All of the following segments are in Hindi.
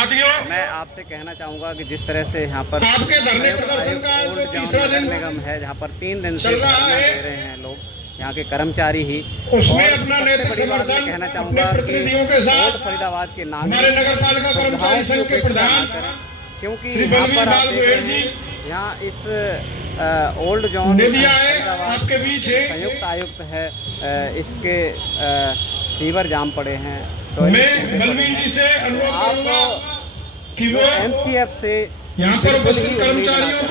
साथियों, मैं आपसे कहना चाहूँगा कि जिस तरह से यहाँ पर आपके धरने प्रदर्शन का जो तीसरा दिन निगम है, जहाँ पर 3 दिन से चल रहा धरना है, दे रहे हैं लोग, यहाँ के कर्मचारी ही, उसमें और अपना सबसे नैतिक बड़ी बात मैं समर्थन कहना अपने चाहूँगा प्रतिनिधियों के साथ कि फरीदाबाद के नाम हमारे नगर पालिका कर्मचारी संघ के प्रधान क्योंकि श्री यहाँ बलवीर पर आप लाल देख गोयल रहे जी हैं, यहाँ इस ओल्ड जोन ने दिया है, फरीदाबाद आपके बीच है। संयुक्त आयुक्त है, इसके सीवर जाम पड़े हैं। मैं बलवीर जी से अनुरोध करूंगा कि वो MCF से यहाँ पर उपस्थित कर्मचारियों को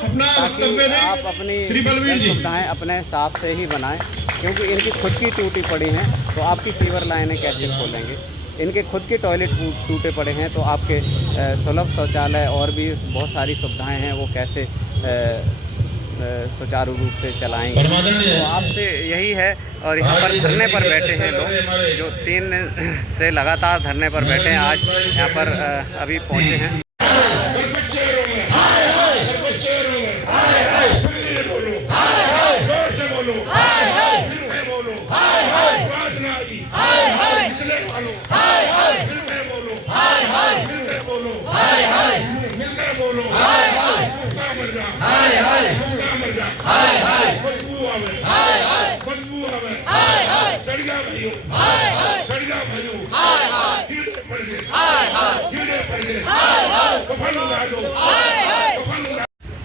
अपना वक्तव्य दें। आप अपनी श्री बलवीर जी सुविधाएं अपने हिसाब से ही बनाएं, क्योंकि इनकी खुद की टूटी पड़ी हैं, तो आपकी सीवर लाइनें कैसे खोलेंगे? इनके खुद के टॉयलेट टूटे पड़े हैं, तो आपके सुलभ शौचालय और भी बहुत सारी सुविधाएं हैं, वो कैसे सुचारू रूप से चलाएंगे? तो आपसे यही है। और यहाँ पर धरने पर बैठे हैं लोग, जो 3 दिन से लगातार धरने पर बैठे हैं, आज यहाँ पर अभी पहुँचे हैं।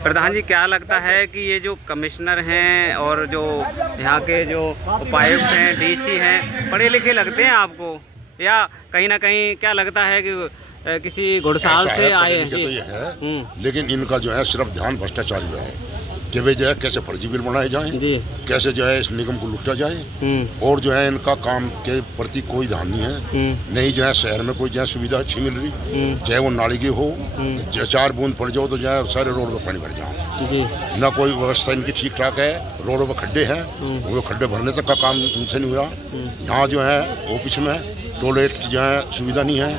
प्रधान जी, क्या लगता है कि ये जो कमिश्नर हैं और जो यहाँ के जो उपायुक्त हैं, DC हैं, पढ़े लिखे लगते हैं आपको, या कहीं ना कहीं क्या लगता है कि किसी घुड़साल से आए हैं? तो ये है, लेकिन इनका जो है सिर्फ ध्यान भ्रष्टाचारी में है कि वे जो है कैसे फर्जी बिल बनाए जाएं, कैसे जो है इस निगम को लूटा जाए, और जो है इनका काम के प्रति कोई ध्यान नहीं है। नहीं जो है शहर में कोई जो है सुविधा अच्छी मिल रही, चाहे वो नाली की हो, 4 बूंद पड़ जाओ तो जो है सारे रोड पर पानी भर जाओ। ना कोई व्यवस्था इनकी ठीक ठाक है, रोडों पर खड्डे हैं, वो खड्डे भरने तक का काम इनसे नहीं हुआ। यहाँ जो है ऑफिस में टॉयलेट की जो है सुविधा नहीं है।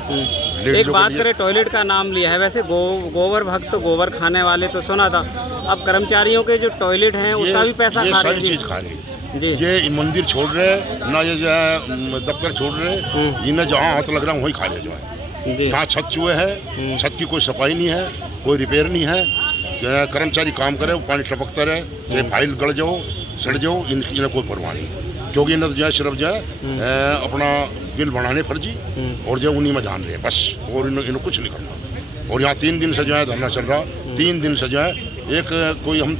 एक बात करें, टॉयलेट का नाम लिया है, वैसे गोबर भक्त गोबर खाने वाले तो सुना था, अब कर्मचारियों के जो टॉयलेट हैं उसका भी पैसा खा रहे हैं। सारी चीज खा रहे जी। ये मंदिर छोड़ रहे ना, ये जो है दफ्तर छोड़ रहे, इन्हें जहाँ हाथ लग रहा है वही खा रहे जो है। यहाँ छत चुए है, छत की कोई सफाई नहीं है, कोई रिपेयर नहीं है। जो है कर्मचारी काम करे, वो पानी टपकता रहे, चाहे फाइल गड़ जाओ सड़ जाओ, इन्हें कोई परवाह नहीं, क्योंकि इन्हें तो जो है सिर्फ जो है अपना बिल बढ़ाने फर्जी और जो उन्हीं में ध्यान रहे बस, और इन्हें कुछ नहीं करना। और यहाँ 3 दिन से जो है धरना चल रहा, 3 दिन से जो है एक कोई हम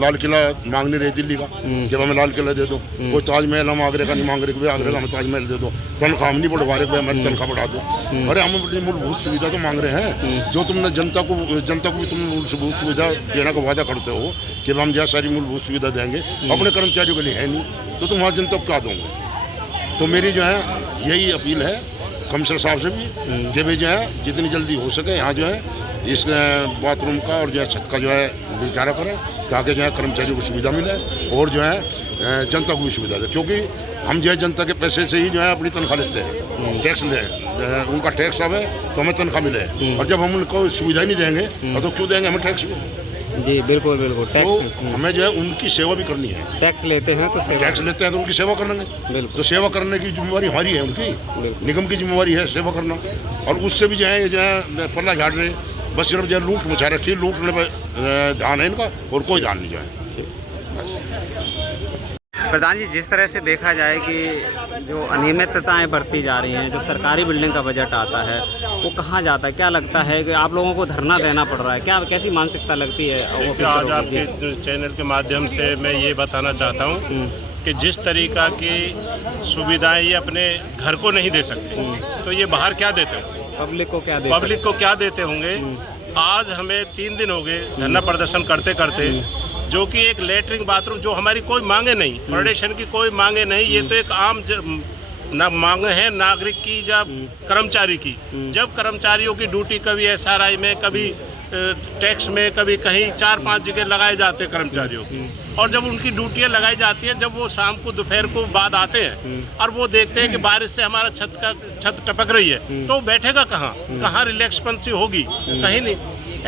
लाल किला मांगने रहे दिल्ली का कि हमें लाल किला दे दो, कोई ताजमहल हम आगरे का नहीं मांग रहे, आगरे का हमें ताजमहल दे दो, तनख्वाह हम नहीं बढ़वा रहे, हमारी तनख्वाह बढ़ा दो। अरे हम अपनी मूलभूत सुविधा तो मांग रहे हैं, जो तुमने जनता को भी तुम मूलभूत सुविधा देने का वादा करते हो कि हम जहाँ सारी मूलभूत सुविधा देंगे, अपने कर्मचारियों के लिए है नहीं, तो तुम वहाँ जनता को क्या दोगे? तो मेरी जो है यही अपील है कमिश्नर साहब से भी कि भाई जो है जितनी जल्दी हो सके यहाँ जो है इस बाथरूम का और जो है छत का जो है निपटारा करें, ताकि जो है कर्मचारियों को सुविधा मिले और जो है जनता को भी सुविधा दे, क्योंकि हम जो है जनता के पैसे से ही जो है अपनी तनख्वाह लेते हैं, टैक्स ले उनका टैक्स आवे तो हमें तनख्वाह मिले, और जब हम उनको सुविधा नहीं देंगे तो क्यों देंगे हमें टैक्स? जी बिल्कुल बिल्कुल, टैक्स तो हमें जो है उनकी सेवा भी करनी है। टैक्स लेते हैं तो टैक्स लेते हैं तो उनकी सेवा करेंगे, तो सेवा करने की जिम्मेवारी हमारी है, उनकी निगम की जिम्मेवारी है सेवा करना। और उससे भी जो है पल्ला झाड़ रहे, बस सिर्फ जो लूट मचा रखी, लूटने पर ध्यान है इनका और कोई ध्यान नहीं जो है। प्रधान जी, जिस तरह से देखा जाए कि जो अनियमितताएं बढ़ती जा रही हैं, जो सरकारी बिल्डिंग का बजट आता है वो कहाँ जाता है? क्या लगता है कि आप लोगों को धरना देना पड़ रहा है? क्या कैसी मानसिकता लगती है? आज आपके चैनल के माध्यम से मैं ये बताना चाहता हूँ कि जिस तरीक़ा की सुविधाएं ये अपने घर को नहीं दे सकते, तो ये बाहर क्या देते होंगे? पब्लिक को क्या देते होंगे? आज हमें 3 दिन हो गए धरना प्रदर्शन करते करते, जो कि एक लेटरिन बाथरूम जो हमारी कोई मांगे नहीं, फेडरेशन की कोई मांगे नहीं, ये तो एक आम मांगे है नागरिक की या कर्मचारी की। जब कर्मचारियों की ड्यूटी कभी SRI में, कभी टैक्स में, कभी कहीं 4-5 जगह लगाए जाते हैं कर्मचारियों की, और जब उनकी ड्यूटियाँ लगाई जाती हैं, जब वो शाम को दोपहर को बाद आते हैं और वो देखते हैं कि बारिश से हमारा छत टपक रही है, तो वो बैठेगा कहाँ रिलैक्सपंसी होगी? कहीं नहीं।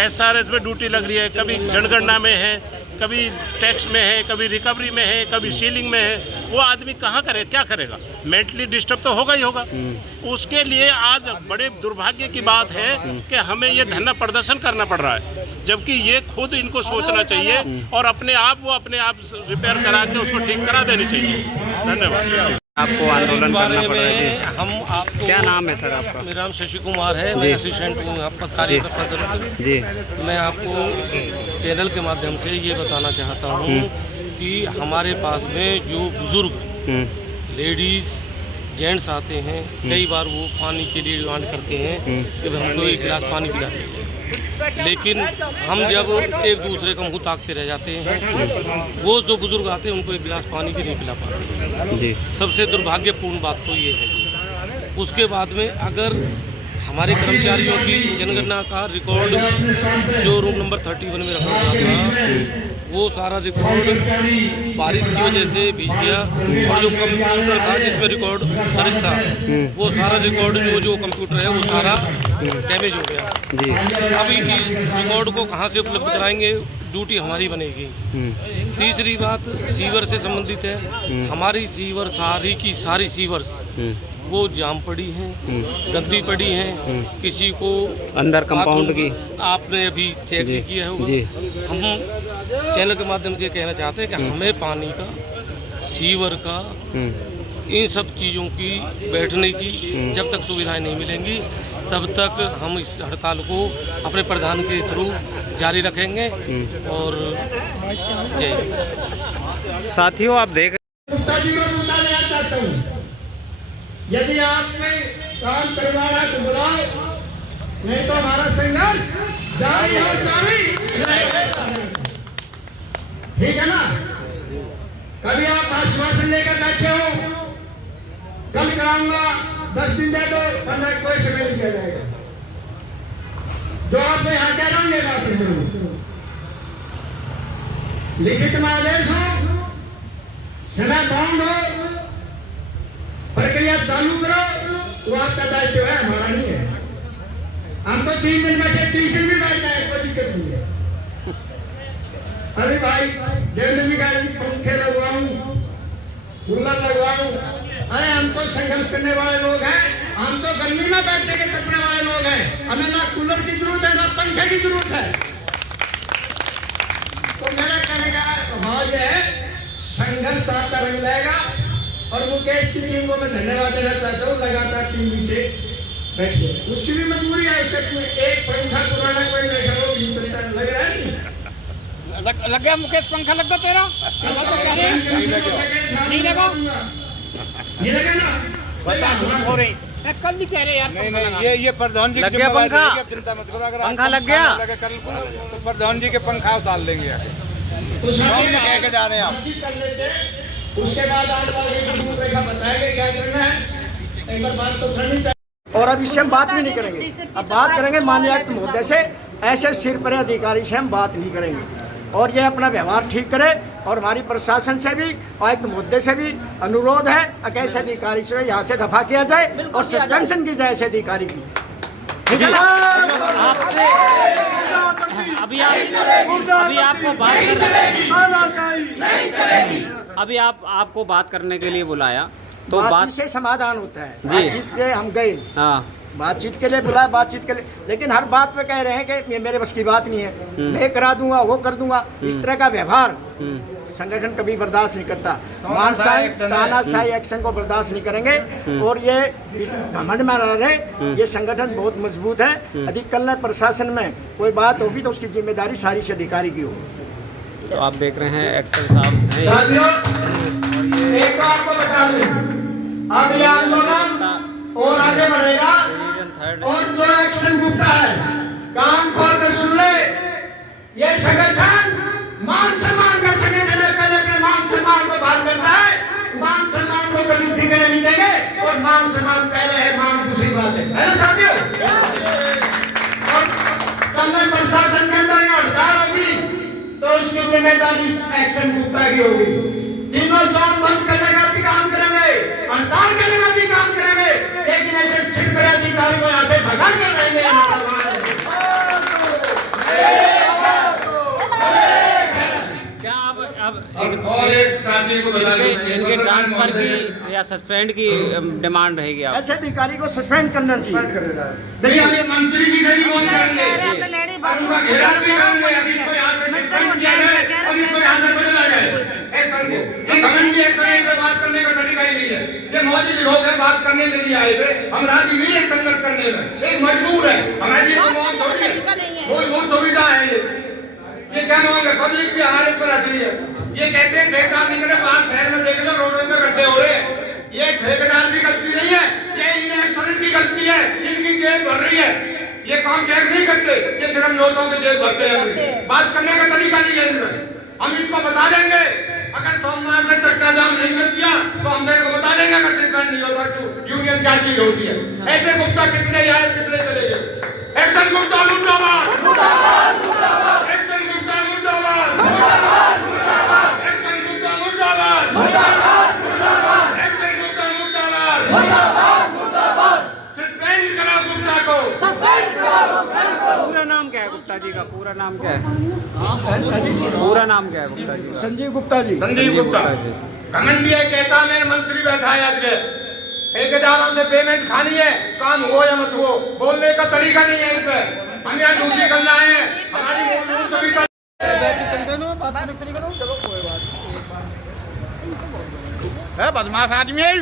SRS में ड्यूटी लग रही है, कभी जनगणना में है, कभी टैक्स में है, कभी रिकवरी में है, कभी सीलिंग में है, वो आदमी कहाँ करे, क्या करेगा? मेंटली डिस्टर्ब तो होगा ही होगा। उसके लिए आज बड़े दुर्भाग्य की बात है कि हमें ये धरना प्रदर्शन करना पड़ रहा है, जबकि ये खुद इनको सोचना चाहिए और अपने आप रिपेयर करा के उसको ठीक करा देनी चाहिए। धन्यवाद। आपको आंदोलन करना पड़ रहा है? हम आपको, क्या नाम है सर आपका? मेरा नाम शशि कुमार है, मैं असिस्टेंट हूँ आपका कार्यकर्ता जी। मैं आपको चैनल के माध्यम से ये बताना चाहता हूँ कि हमारे पास में जो बुज़ुर्ग लेडीज़ जेंट्स आते हैं, कई बार वो पानी के लिए डिमांड करते हैं कि हमको एक गिलास पानी पिला दीजिए, लेकिन हम जब एक दूसरे का मुँह ताकते रह जाते हैं, वो जो बुज़ुर्ग आते हैं उनको एक गिलास पानी भी नहीं पिला पाते जी। सबसे दुर्भाग्यपूर्ण बात तो ये है जी। उसके बाद में अगर हमारे कर्मचारियों की जनगणना का रिकॉर्ड जो रूम नंबर 31 में रखा हुआ था, वो सारा रिकॉर्ड बारिश की वजह से भीग गया और जो कंप्यूटर था जिसमें रिकॉर्ड दर्ज था, वो सारा रिकॉर्ड जो कंप्यूटर है वो सारा डैमेज हो गया जी। अभी इस रिकॉर्ड को कहाँ से उपलब्ध कराएंगे? ड्यूटी हमारी बनेगी। तीसरी बात सीवर से संबंधित है। हमारी सीवर सारी की सारी सीवर्स वो जाम पड़ी हैं, गंदी पड़ी हैं, किसी को अंदर कंपाउंड की आपने अभी चेक नहीं किया होगा जी। हम चैनल के माध्यम से कहना चाहते हैं कि हमें पानी का, सीवर का, इन सब चीज़ों की बैठने की जब तक सुविधाएं नहीं मिलेंगी तब तक हम इस हड़ताल को अपने प्रधान के थ्रू जारी रखेंगे। और साथियों आप देख यदि आप में काम करवाना तो बुलाओ, नहीं तो हमारा संघर्ष जारी और जारी रहेगा। ठीक है ना? कभी आप आश्वासन लेकर बैठे हो, कल कराऊंगा, 10 दिन दे दो, 15 कोई समय नहीं दिया जाएगा। जो आप यहाँ कह रहे हैं बातें जरूर लिखित में आदेश हो, समय बाउंड हो, प्रक्रिया चालू करो, वो आपका दायित्व है, हमारा नहीं है। हम तो 3 दिन बैठे, 30 दिन भी बैठ जाए, कोई दिक्कत नहीं है। अरे भाई देवेंद्र जी कह रहे पंखे लगवाऊं, कूलर लगवाऊं, अरे हम तो संघर्ष करने वाले लोग हैं, हम तो गर्मी में बैठने के कपड़े वाले लोग हैं, हमें ना कूलर की जरूरत है ना पंखे की जरूरत है। तो मेरा कहने का भाव यह है, संघर्ष आपका रंग लाएगा। और मुकेश की टीम को मैं धन्यवाद देना चाहता हूँ, लगातार टीम से बैठे, उसकी भी मजबूरी है। उससे एक पंखा पुराना कोई बैठा हो नहीं चलता, लग रहा है नहीं? लग गया मुकेश, पंखा लग गया तेरा? नहीं लगा? ये लगा ना? हो रही कल भी कह रहे यार। नहीं ये प्रधान जी लग गया पंखा, चिंता मत करो। अगर पंखा लग गया कल को तो प्रधान जी के पंखा उतार लेंगे। तो कह के जा रहे हैं आप। कर लेते हैं, उसके बाद आज रूपरेखा बताएंगे क्या करना है। एक बार बात तो करनी चाहिए। और अब इससे हम बात भी नहीं करेंगे, अब बात करेंगे माननीय आयुक्त महोदय से। ऐसे सिर पर अधिकारी से हम बात नहीं करेंगे और ये अपना व्यवहार ठीक करे। और हमारी प्रशासन से भी, आयुक्त महोदय से भी अनुरोध है कि ऐसे अधिकारी से यहाँ से दफा किया जाए और सस्पेंशन की जाए ऐसे अधिकारी की। अभी आपको बात करने के लिए बुलाया तो बातचीत से समाधान होता है। बातचीत के हम गए, हाँ बातचीत के लिए बुलाया, बातचीत के लिए, लेकिन हर बात पे कह रहे हैं कि ये मेरे बस की बात नहीं है, मैं करा दूंगा, वो कर दूंगा। इस तरह का व्यवहार संगठन कभी बर्दाश्त नहीं करता। मानसाई तानाशाही एक्शन को बर्दाश्त नहीं करेंगे। और ये इस घमंड में न रहे, ये संगठन बहुत मजबूत है। यदि कल प्रशासन में कोई बात होगी तो उसकी जिम्मेदारी सारी से अधिकारी की होगी। तो आप देख रहे हैं एक्शन साहब। साथियों एक बात को बता दूं, अब ये आंदोलन और आगे बढ़ेगा। और जो एक्शन गुप्ता है, कान खोल कर सुन ले, ये संगठन मान सम्मान का संगठन है। पहले अपने मान सम्मान को बात करता है, मान सम्मान को कभी बिगड़ने नहीं देंगे। और मान सम्मान पहले है, मान दूसरी बात है ना साथियों? और कल में प्रशासन के अंदर हड़ताल होगी तो उसकी जिम्मेदारी एक्शन गुप्ता की होगी। तीनों जोन बंद करने का भी काम करेंगे, हड़ताल करने का भी काम करेंगे, लेकिन ऐसे सिर्फ अधिकारी को यहाँ से भगा कर रहेंगे। बता दो। इनके ट्रांसफर की या सस्पेंड की डिमांड रहेगी आप? ऐसे अधिकारी को सस्पेंड करना चाहिए। भैया ये मंत्री की नहीं कौन करेंगे, उनका घेराव भी करेंगे। अभी इसको यहाँ पे सस्पेंड किया जाए और इसको यहाँ से बदला जाए। एक्शन को ये घमंडी एक्शन पे बात करने का तरीका ही नहीं है। ये मौजूद लोग हैं, बात करने के लिए आए थे, हम राजी नहीं है संगत करने में, एक मजबूर है हमारी मौत थोड़ी है, वो सुविधा है। ये क्या मांग है, पब्लिक भी हमारे ऊपर असली है। ये कहते हैं ठेकेदार निकले बाहर शहर में देख लो रोड में गड्ढे हो रहे हैं, ये ठेकेदार की गलती नहीं है, ये इलेक्शन की गलती है, इनकी जेब भर रही है। ये काम चेक नहीं करते, ये सिर्फ नोटों की जेब भरते हैं। बात करने का तरीका नहीं है इनमें। हम इसको बता देंगे, अगर सोमवार से चक्का जाम नहीं कर दिया तो हम तेरे को बता देंगे अगर सस्पेंड नहीं होता तो यूनियन क्या चीज होती है। ऐसे गुप्ता कितने आए कितने चले गए। एकदम गुप्ता मुर्दाबाद, एकदम गुप्ता मुर्दाबाद, एकदम गुप्ता मुर्दाबाद, एकदम गुप्ता मुर्दाबाद। सस्पेंड करा गुप्ता को। पूरा नाम क्या है गुप्ता जी का? पूरा नाम क्या है? पूरा नाम क्या है गुप्ता जी का? संजीव गुप्ता जी। संजीव गुप्ता घमंडिया कहता मैं मंत्री बैठा है आज के, ठेकेदारों से पेमेंट खानी है, काम हो या मत हो, बोलने का तरीका नहीं है इन पे। हम यहाँ ड्यूटी करना है, हमारी मूल सुविधा है बदमाश आदमी है।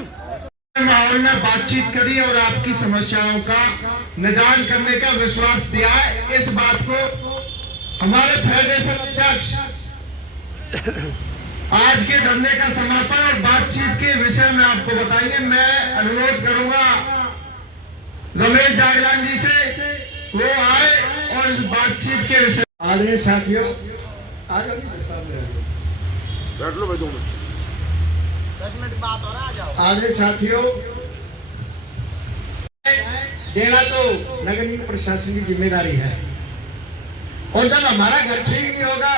माहौल में बातचीत करी और आपकी समस्याओं का निदान करने का विश्वास दिया है। इस बात को हमारे फेडरेशन अध्यक्ष आज के धरने का समापन और बातचीत के विषय में आपको बताएंगे। मैं अनुरोध करूंगा रमेश जागलान जी से, वो आए और इस बातचीत के विषय। आदरणीय साथियों, बैठ लो भाई 2 मिनट। 10 मिनट बात हो रहा है, आ जाओ। आदरणीय साथियों, देना तो नगर निगम प्रशासन की जिम्मेदारी है, और जब हमारा घर ठीक नहीं होगा,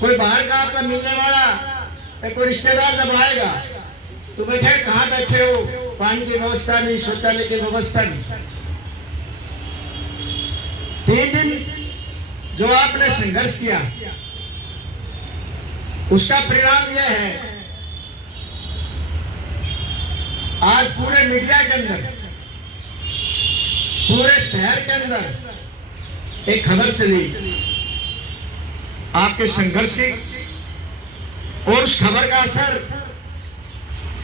कोई बाहर का आपका मिलने वाला कोई रिश्तेदार जब आएगा तो बैठे कहाँ बैठे हो, पानी की व्यवस्था नहीं, शौचालय की व्यवस्था नहीं। 3 दिन जो आपने संघर्ष किया उसका परिणाम यह है, आज पूरे मीडिया के अंदर, पूरे शहर के अंदर एक खबर चली आपके संघर्ष की, और उस खबर का असर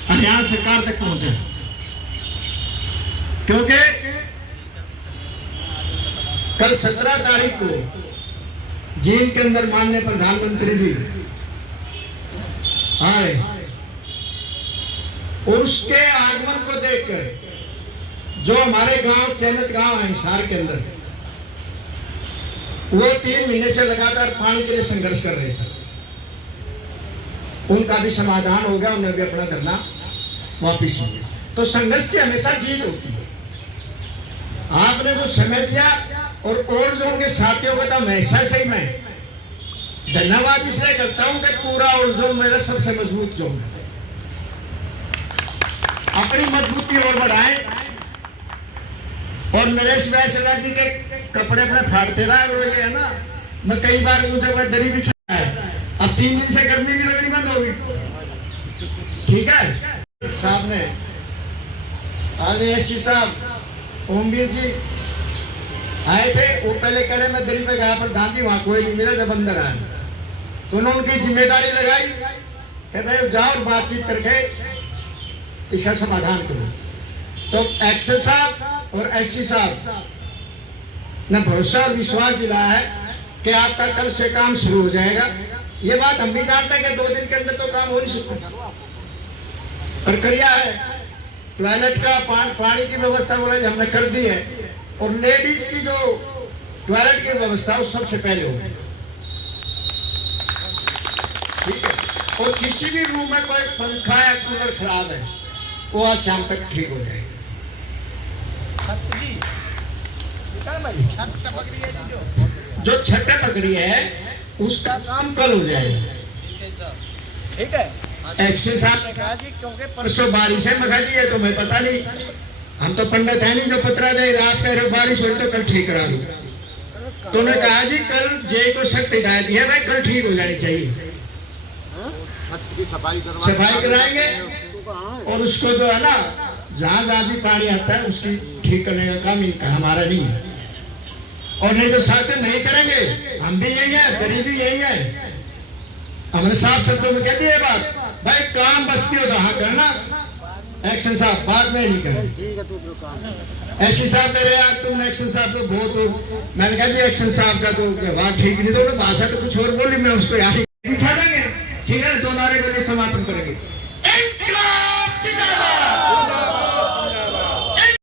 हरियाणा सरकार तक पहुंचा, क्योंकि कल 17 तारीख को जींद के अंदर माननीय प्रधानमंत्री जी आ रहे, और उसके आगमन को देखकर जो हमारे गांव चयनित गांव है हिसार के अंदर, वो 3 महीने से लगातार पानी के लिए संघर्ष कर रहे थे, उनका भी समाधान हो गया, उन्हें भी अपना धरना वापिस हो गया। तो संघर्ष की हमेशा जीत होती है। आपने जो समय दिया और जो उनके साथियों का तो हमेशा सही मैं धन्यवाद इसलिए करता हूं कि पूरा और जो मेरा सबसे मजबूत जोन है, अपनी मजबूती और बढ़ाएं। और नरेश वैसला जी के कपड़े अपने फाड़ते रहा, और ये है ना, मैं कई बार मुझे दरी बिछा है, अब 3 दिन से गर्मी भी लगनी बंद होगी। ठीक है साहब ने आज एससी साहब ओमवीर जी आए थे, वो पहले कह रहे मैं दरी पे गया प्रधान जी वहां कोई नहीं मिला, जब अंदर आए तो उन्होंने उनकी जिम्मेदारी लगाई, कहते जाओ बातचीत करके इसका समाधान करो। तो एक्शन साहब और एससी साहब ने भरोसा और विश्वास दिलाया है कि आपका कल से काम शुरू हो जाएगा। ये बात हम भी जानते हैं कि 2 दिन के अंदर तो काम हो नहीं सकता, प्रक्रिया है। टॉयलेट का पानी की व्यवस्था हमने कर दी है, और लेडीज की जो टॉयलेट की व्यवस्था वो सबसे पहले होगी। ठीक है, और किसी भी रूम में कोई पंखा या कूलर खराब है वो आज शाम तक ठीक हो जाएगा। जो छठे पकड़ी है उसका काम कल हो जाएगा। ठीक है, एक्शन साहब ने कहा जी क्योंकि परसों बारिश है, मैं कहा जी ये तो मैं पता नहीं, हम तो पंडित है नहीं जो पतरा दे रात पे बारिश हो तो कल ठीक करा दूं। तो उन्होंने कहा जी कल जे को सख्त हिदायत है भाई, कल ठीक हो जानी चाहिए। सफाई कराएंगे और उसको जो है ना जहाँ जहाँ भी पानी आता है उसकी ठीक करने का काम इनका, हमारा नहीं है। और नहीं तो साथ में नहीं करेंगे, हम भी यही है, गरीबी यही है। हमने साफ शब्दों में कह दिया बात, भाई काम बस की हो तो हाँ करना, एक्शन साहब बाद में नहीं करना। ऐसी साहब मेरे यार तुम एक्शन साहब को बहुत, मैंने कहा जी एक्शन साहब का तो व्यवहार ठीक नहीं, तो भाषा तो कुछ और बोली, मैं उसको यहाँ बिछा देंगे, ठीक है ना, 2 नारे बोले समापन करेंगे।